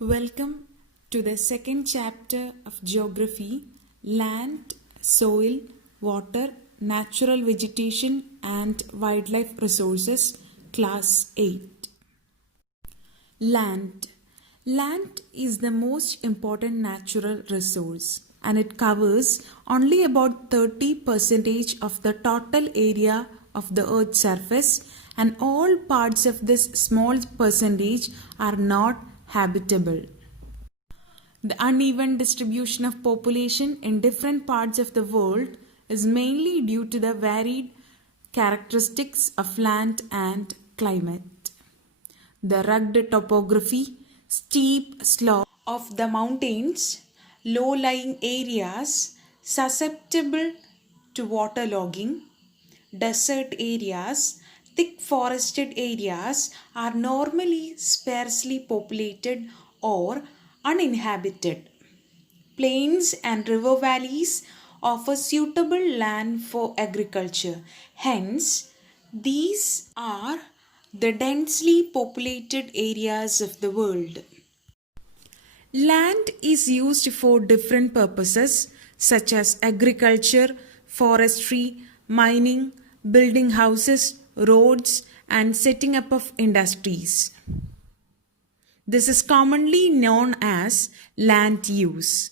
Welcome to the second chapter of Geography, Land, Soil, Water, Natural Vegetation and Wildlife Resources, Class 8. Land. Land is the most important natural resource and it covers only about 30% of the total area of the Earth's surface, and all parts of this small percentage are not habitable. The uneven distribution of population in different parts of the world is mainly due to the varied characteristics of land and climate. The rugged topography, steep slopes of the mountains, low-lying areas susceptible to waterlogging, desert areas, thick forested areas are normally sparsely populated or uninhabited. Plains and river valleys offer suitable land for agriculture. Hence, these are the densely populated areas of the world. Land is used for different purposes such as agriculture, forestry, mining, building houses, roads, and setting up of industries. This is commonly known as land use.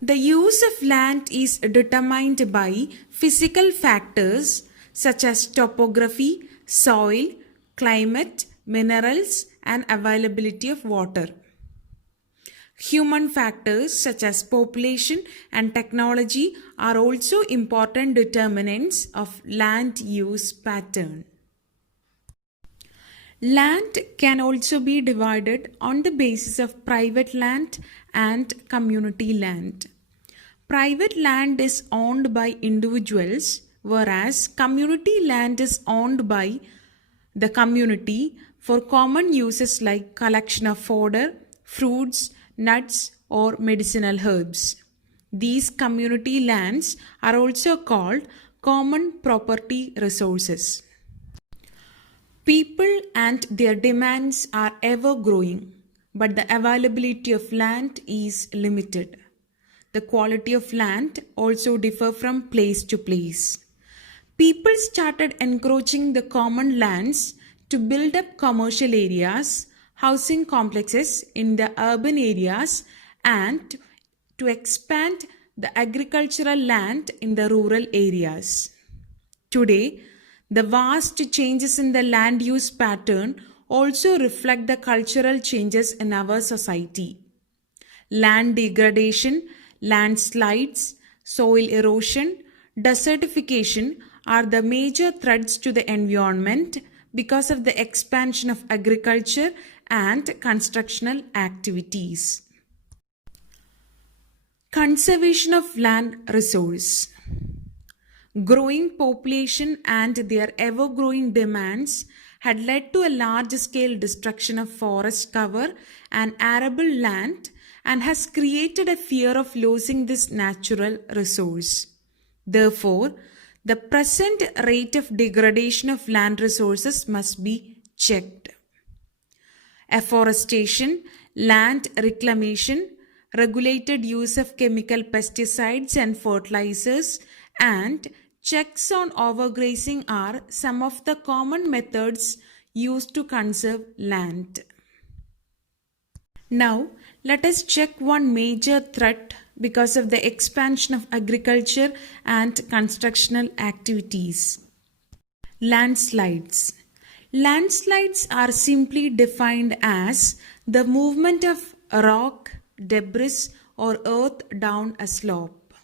The use of land is determined by physical factors such as topography, soil, climate, minerals, and availability of water. Human factors such as population and technology are also important determinants of land use pattern. Land can also be divided on the basis of private land and community land. Private land is owned by individuals, whereas community land is owned by the community for common uses like collection of fodder, fruits, nuts, or medicinal herbs. These community lands are also called common property resources. People and their demands are ever growing, but the availability of land is limited. The quality of land also differ from place to place. People started encroaching the common lands to build up commercial areas, housing complexes in the urban areas, and to expand the agricultural land in the rural areas. Today, the vast changes in the land use pattern also reflect the cultural changes in our society. Land degradation, landslides, soil erosion, desertification are the major threats to the environment because of the expansion of agriculture and constructional activities. Conservation of land resource. Growing population and their ever-growing demands had led to a large-scale destruction of forest cover and arable land and has created a fear of losing this natural resource. Therefore, the present rate of degradation of land resources must be checked. Afforestation, land reclamation, regulated use of chemical pesticides and fertilizers, and checks on overgrazing are some of the common methods used to conserve land. Now, let us check one major threat because of the expansion of agriculture and constructional activities. Landslides. Landslides are simply defined as the movement of rock, debris, or earth down a slope.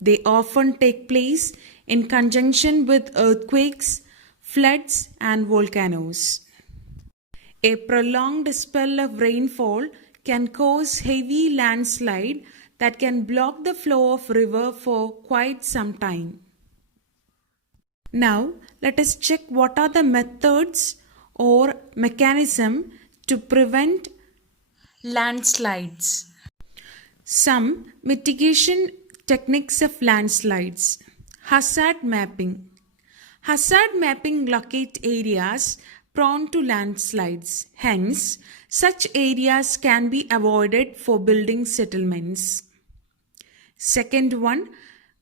They often take place in conjunction with earthquakes, floods, and volcanoes. A prolonged spell of rainfall can cause heavy landslide that can block the flow of river for quite some time. Now, let us check what are the methods or mechanism to prevent landslides. Some mitigation techniques of landslides. Hazard mapping. Hazard mapping locate areas prone to landslides. Hence, such areas can be avoided for building settlements. Second one,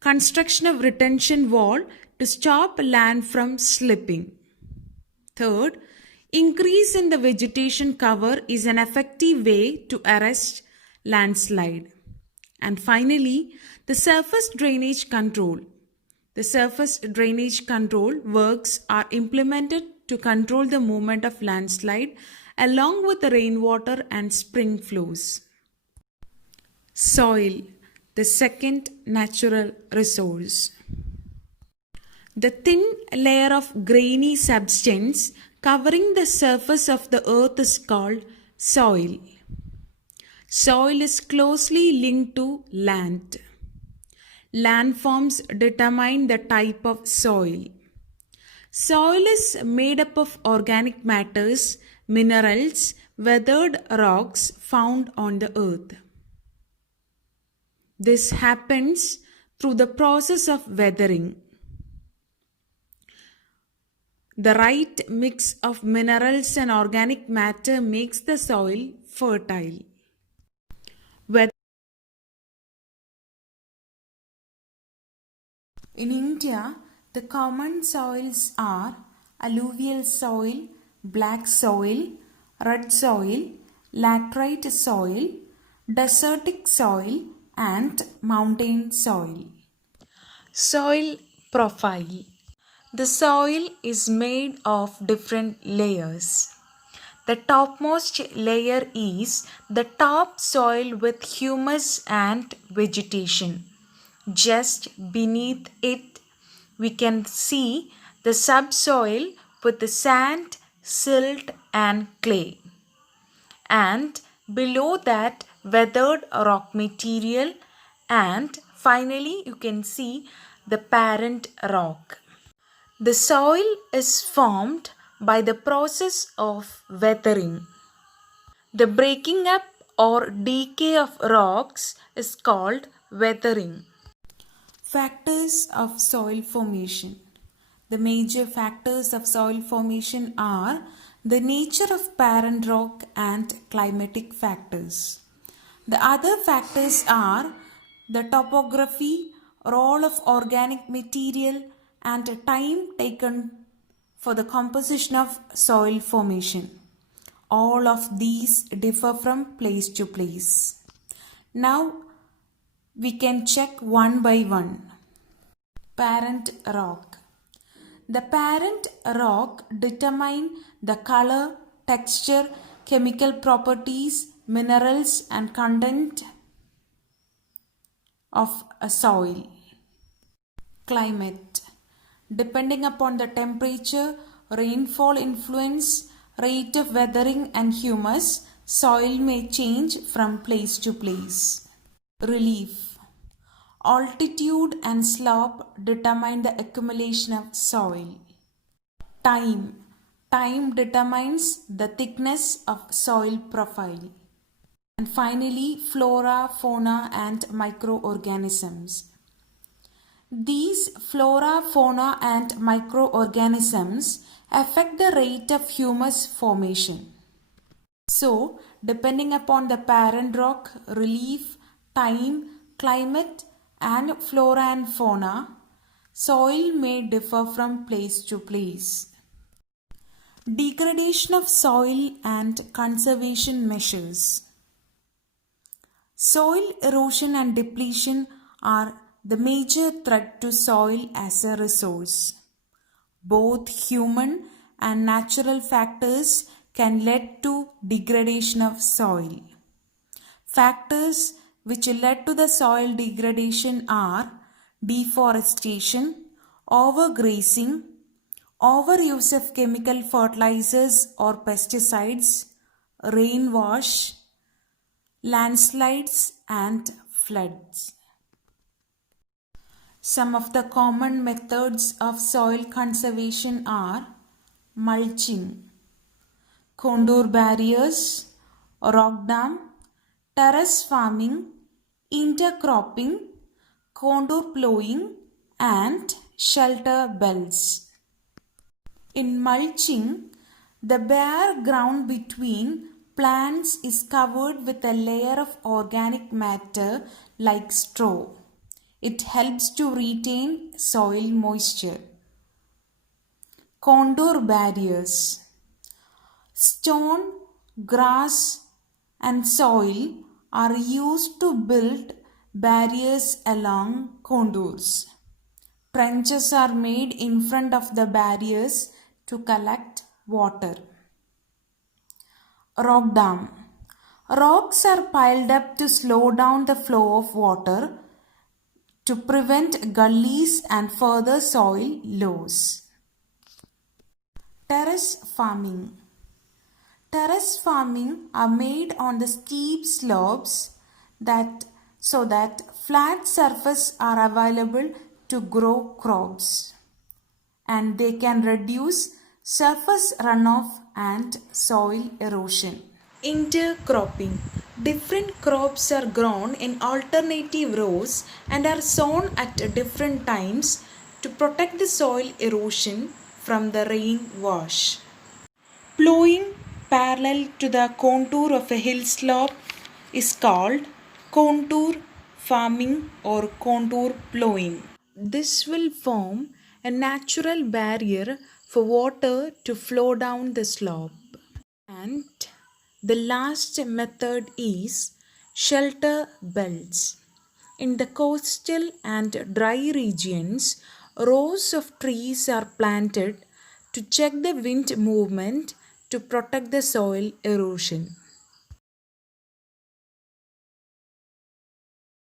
construction of retention wall to stop land from slipping. Third, increase in the vegetation cover is an effective way to arrest landslide. And finally, the surface drainage control. The surface drainage control works are implemented to control the movement of landslide along with the rainwater and spring flows. Soil, the second natural resource. The thin layer of grainy substance covering the surface of the earth is called soil. Soil is closely linked to land. Landforms determine the type of soil. Soil is made up of organic matters, minerals, weathered rocks found on the earth. This happens through the process of weathering. The right mix of minerals and organic matter makes the soil fertile. In India, the common soils are alluvial soil, black soil, red soil, laterite soil, desertic soil, and mountain soil. Soil profile. The soil is made of different layers. The topmost layer is the top soil with humus and vegetation. Just beneath it, we can see the subsoil with the sand, silt, and clay. And below that, weathered rock material, and finally, you can see the parent rock. The soil is formed by the process of weathering. The breaking up or decay of rocks is called weathering. Factors of soil formation. The major factors of soil formation are the nature of parent rock and climatic factors. The other factors are the topography, role of organic material, and time taken for the composition of soil formation. All of these differ from place to place. Now we can check one by one. Parent rock. The parent rock determine the color, texture, chemical properties, minerals and content of a soil. Climate. Depending upon the temperature, rainfall influence, rate of weathering and humus, soil may change from place to place. Relief. Altitude and slope determine the accumulation of soil. Time. Time determines the thickness of soil profile. And finally, flora, fauna and microorganisms. These flora, fauna and microorganisms affect the rate of humus formation. So, depending upon the parent rock, relief, time, climate and flora and fauna, soil may differ from place to place. Degradation of soil and conservation measures. Soil erosion and depletion are the major threat to soil as a resource. Both human and natural factors can lead to degradation of soil. Factors which led to the soil degradation are deforestation, overgrazing, overuse of chemical fertilizers or pesticides, rainwash, landslides and floods. Some of the common methods of soil conservation are mulching, contour barriers, rock dam, terrace farming, intercropping, contour plowing and shelter belts. In mulching, The bare ground between plants is covered with a layer of organic matter like straw. It helps to retain soil moisture. Contour barriers. Stone, grass, and soil are used to build barriers along contours. Trenches are made in front of the barriers to collect water. Rock dam. Rocks are piled up to slow down the flow of water to prevent gullies and further soil loss. Terrace farming. Terrace farming are made on the steep slopes so that flat surface are available to grow crops, and they can reduce surface runoff and soil erosion. Intercropping. Different crops are grown in alternative rows and are sown at different times to protect the soil erosion from the rain wash. Plowing parallel to the contour of a hill slope is called contour farming or contour plowing. This will form a natural barrier for water to flow down the slope. And the last method is shelter belts. In the coastal and dry regions, rows of trees are planted to check the wind movement to protect the soil erosion.